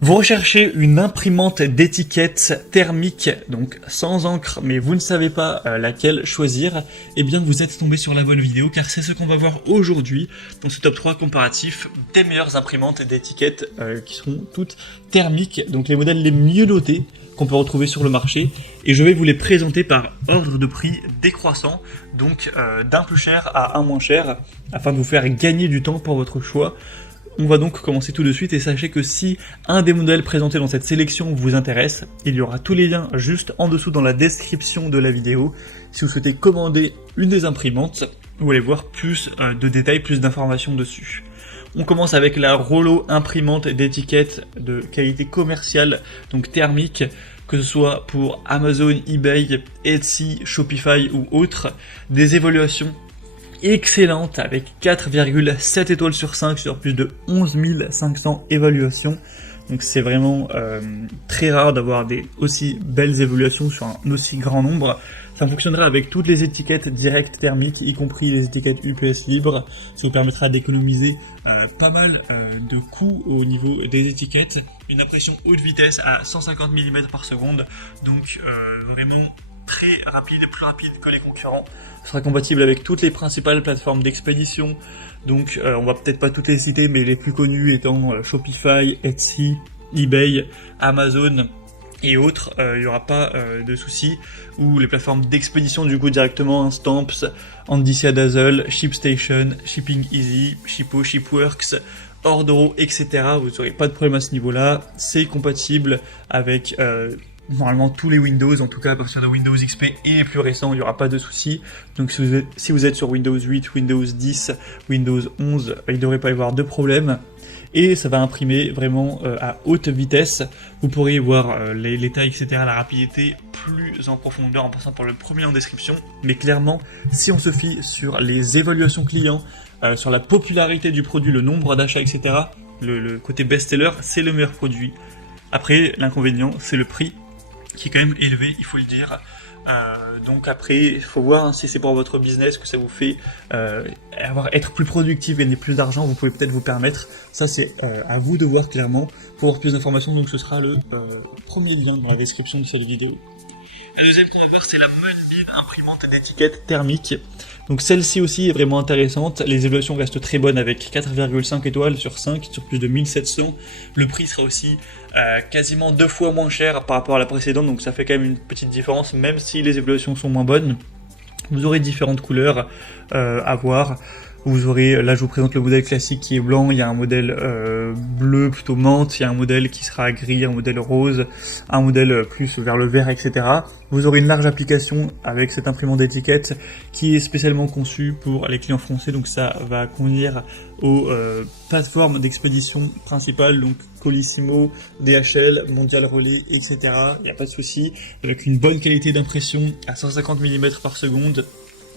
Vous recherchez une imprimante d'étiquette thermique, donc sans encre, mais vous ne savez pas laquelle choisir, eh bien vous êtes tombé sur la bonne vidéo, car c'est ce qu'on va voir aujourd'hui dans ce top 3 comparatif des meilleures imprimantes d'étiquette qui seront toutes thermiques, donc les modèles les mieux notés qu'on peut retrouver sur le marché, et je vais vous les présenter par ordre de prix décroissant, donc d'un plus cher à un moins cher, afin de vous faire gagner du temps pour votre choix. On va donc commencer tout de suite et sachez que si un des modèles présentés dans cette sélection vous intéresse, il y aura tous les liens juste en dessous dans la description de la vidéo. Si vous souhaitez commander une des imprimantes, vous allez voir plus de détails, plus d'informations dessus. On commence avec la Rollo imprimante d'étiquette de qualité commerciale, donc thermique, que ce soit pour Amazon, eBay, Etsy, Shopify ou autres, des évaluations excellente avec 4,7 étoiles sur 5 sur plus de 11 500 évaluations. Donc c'est vraiment très rare d'avoir des aussi belles évaluations sur un aussi grand nombre. Ça fonctionnera avec toutes les étiquettes directes thermiques, y compris les étiquettes UPS libres. Ça vous permettra d'économiser pas mal de coûts au niveau des étiquettes. Une impression haute vitesse à 150 mm par seconde, donc vraiment très rapide, plus rapide que les concurrents. Ce sera compatible avec toutes les principales plateformes d'expédition. Donc on va peut-être pas toutes les citer, mais les plus connues étant Shopify, Etsy, eBay, Amazon et autres. Il n'y aura pas de soucis. Ou les plateformes d'expédition du coup directement, Stamps, Andicia Dazzle, ShipStation, Shipping Easy, Shippo, Shipworks, Ordero, etc. Vous n'aurez pas de problème à ce niveau-là. C'est compatible avec normalement tous les Windows, en tout cas à partir de Windows XP et plus récent, il n'y aura pas de soucis. Donc si vous êtes sur Windows 8, Windows 10, Windows 11, il ne devrait pas y avoir de problème. Et ça va imprimer vraiment à haute vitesse. Vous pourrez voir les tailles, etc., la rapidité plus en profondeur en passant par le premier en description. Mais clairement, si on se fie sur les évaluations clients, sur la popularité du produit, le nombre d'achats, etc., le côté best-seller, c'est le meilleur produit. Après, l'inconvénient, c'est le prix, qui est quand même élevé, il faut le dire. Donc après, il faut voir si c'est pour votre business que ça vous fait être plus productif, gagner plus d'argent, vous pouvez peut-être vous permettre. Ça, c'est à vous de voir clairement. Pour avoir plus d'informations, donc ce sera le premier lien dans la description de cette vidéo. La deuxième qu'on va voir, c'est la Moonbeam imprimante d'étiquette thermique. Donc celle-ci aussi est vraiment intéressante. Les évaluations restent très bonnes avec 4,5 étoiles sur 5 sur plus de 1700. Le prix sera aussi quasiment 2 fois moins cher par rapport à la précédente, donc ça fait quand même une petite différence, même si les évaluations sont moins bonnes. Vous aurez différentes couleurs à voir. Vous aurez, là je vous présente le modèle classique qui est blanc, il y a un modèle bleu plutôt menthe, il y a un modèle qui sera gris, un modèle rose, un modèle plus vers le vert, etc. Vous aurez une large application avec cette imprimante d'étiquette qui est spécialement conçue pour les clients français, donc ça va convenir aux plateformes d'expédition principales, donc Colissimo, DHL, Mondial Relay, etc. Il n'y a pas de souci, avec une bonne qualité d'impression à 150 mm par seconde.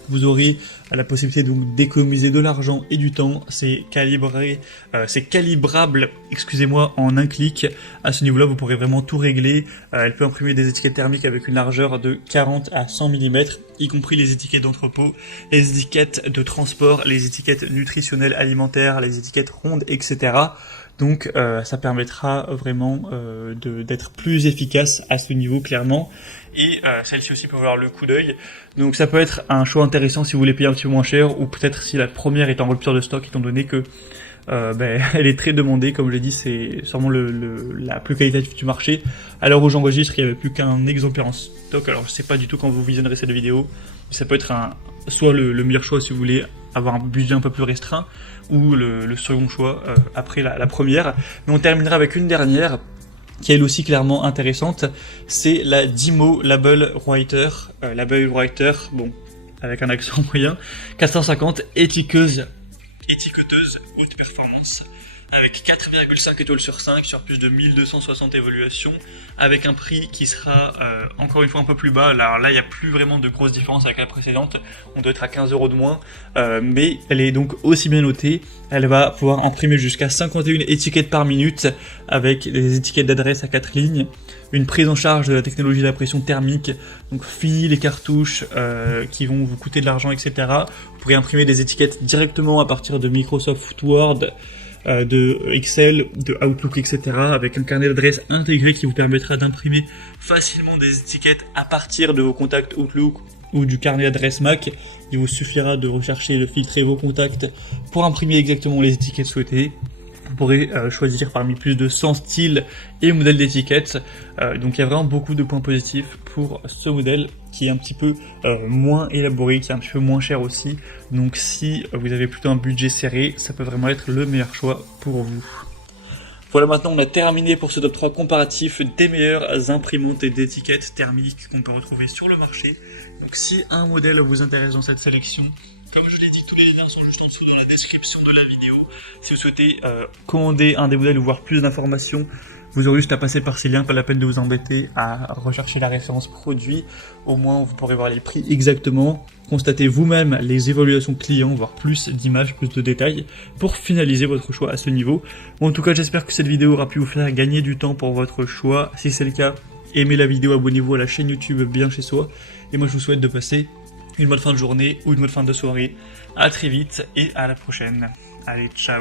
Vous aurez la possibilité donc d'économiser de l'argent et du temps. C'est calibrable, excusez-moi, en un clic. À ce niveau-là, vous pourrez vraiment tout régler. Elle peut imprimer des étiquettes thermiques avec une largeur de 40 à 100 mm, y compris les étiquettes d'entrepôt, les étiquettes de transport, les étiquettes nutritionnelles alimentaires, les étiquettes rondes, etc. Donc ça permettra vraiment d'être plus efficace à ce niveau clairement. Et celle-ci aussi peut avoir le coup d'œil. Donc ça peut être un choix intéressant si vous voulez payer un petit peu moins cher, ou peut-être si la première est en rupture de stock, étant donné que elle est très demandée. Comme je l'ai dit, c'est sûrement la plus qualitative du marché. À l'heure où j'enregistre, il n'y avait plus qu'un exemplaire en stock. Alors je sais pas du tout quand vous visionnerez cette vidéo, mais ça peut être soit le meilleur choix si vous voulez avoir un budget un peu plus restreint, ou le second choix après la première. Mais on terminera avec une dernière qui est elle aussi clairement intéressante, c'est la Dymo Label Writer, bon, avec un accent moyen, 450 étiqueteuse haute performance, avec 4,5 étoiles sur 5 sur plus de 1260 évaluations, avec un prix qui sera encore une fois un peu plus bas. Alors là, il n'y a plus vraiment de grosses différences avec la précédente, on doit être à 15 € de moins, mais elle est donc aussi bien notée. Elle va pouvoir imprimer jusqu'à 51 étiquettes par minute, avec des étiquettes d'adresse à 4 lignes, une prise en charge de la technologie d'impression thermique, donc fini les cartouches qui vont vous coûter de l'argent, etc. Vous pourrez imprimer des étiquettes directement à partir de Microsoft Word, de Excel, de Outlook, etc. avec un carnet d'adresses intégré qui vous permettra d'imprimer facilement des étiquettes à partir de vos contacts Outlook ou du carnet d'adresses Mac. Il vous suffira de rechercher et de filtrer vos contacts pour imprimer exactement les étiquettes souhaitées. Vous pourrez choisir parmi plus de 100 styles et modèles d'étiquettes. Donc il y a vraiment beaucoup de points positifs pour ce modèle qui est un petit peu moins élaboré, qui est un petit peu moins cher aussi. Donc si vous avez plutôt un budget serré, ça peut vraiment être le meilleur choix pour vous. Voilà, maintenant on a terminé pour ce top 3 comparatif des meilleures imprimantes et d'étiquettes thermiques qu'on peut retrouver sur le marché. Donc si un modèle vous intéresse dans cette sélection, comme je l'ai dit, tous les liens sont juste en dessous dans la description de la vidéo. Si vous souhaitez commander un des modèles ou voir plus d'informations, vous aurez juste à passer par ces liens, pas la peine de vous embêter à rechercher la référence produit. Au moins, vous pourrez voir les prix exactement, constater vous-même les évaluations clients, voir plus d'images, plus de détails, pour finaliser votre choix à ce niveau. Bon, en tout cas, j'espère que cette vidéo aura pu vous faire gagner du temps pour votre choix. Si c'est le cas, aimez la vidéo, abonnez-vous à la chaîne YouTube Bien Chez Soi. Et moi, je vous souhaite de passer une bonne fin de journée ou une bonne fin de soirée. À très vite et à la prochaine. Allez, ciao.